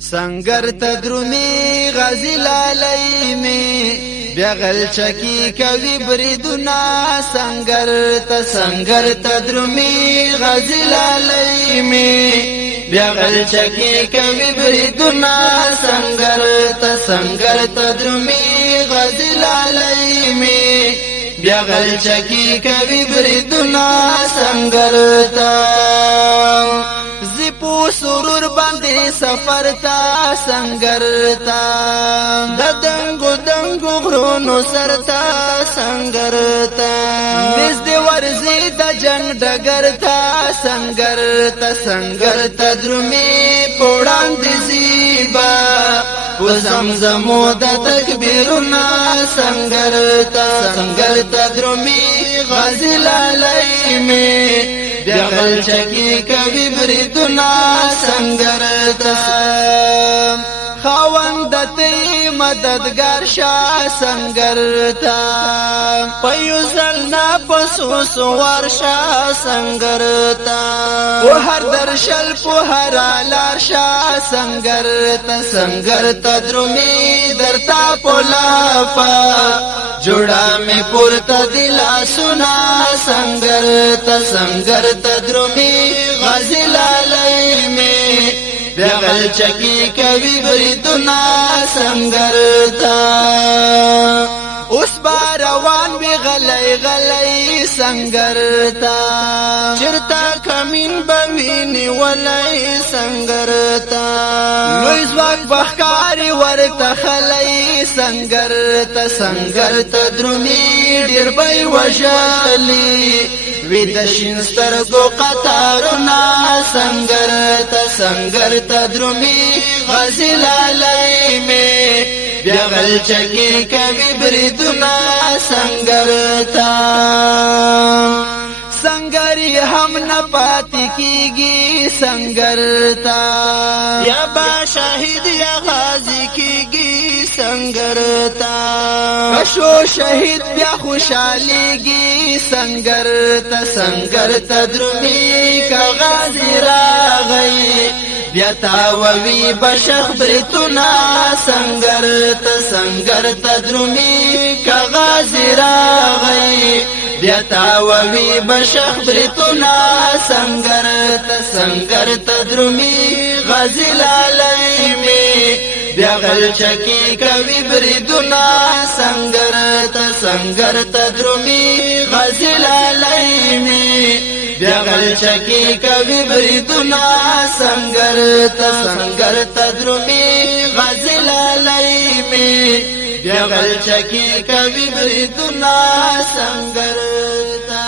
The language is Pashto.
سنگر تدرومی غازی لالی می بیغل چکی کوي بریدونا سنگر تدرومی غازی لالی می بیغل چکی کوي بریدونا سنگر تدرومی غازی لالی می بیغل چکی کوي بریدونا سنگر تا زیپو سرور باندې سفر تا سنگر تا د دنګو غرونو سر تا سنگر تا نږدې ورځي د جنگ ډګر تا سنگر تا درومي پوړان دي زیبا و زمزمو د تکبیرنا سنگر تا درومي غازی لالی می بیغل چکی کوي بریدونا سنگر تا خواندتی مددگار شاه سنگر تا پیوزلنا پسو سوار شاه سنگر تا و هر درشل په هر لار شاه سنگر تا درومي درتا پولافا جوڑا میں پورتا دلا سنا سنگر تا درومي غازی لالی میں بیغل چکی کوي بریدونا سنگر تا اوس باروان بی غلی سنگر تا چرتا کمین بوینی ولی سنگر تا لوی زواک بخکاری ورتا خلی سنگر تا درومي ډیر بای وژلی وی د شین سترګو قطارنا سنگر تا درومي غازی لالی می بیغل چکی کوي بریدونا سنگر تا سنگری هم نپاتی کیگی سنگر تا یا با شاہد یا غازی کیگی سنگر تا اشو شہید بیا خوشحالیگی سنگر تا درومي کا غازی راغی بیا تاوی بشخ بریتونا سنگر تا درومي کا غازی راغی بیا تاوی بشخ بریتونا سنگر تا درومي غازی لالی می بیغل چکی کوي بریدونا سنگر تا درومي غازی لالی می بیغل چکی کوي بریدونا سنگر تا درومي غازی لالی می بیغل چکی کوي بریدونا سنگر تا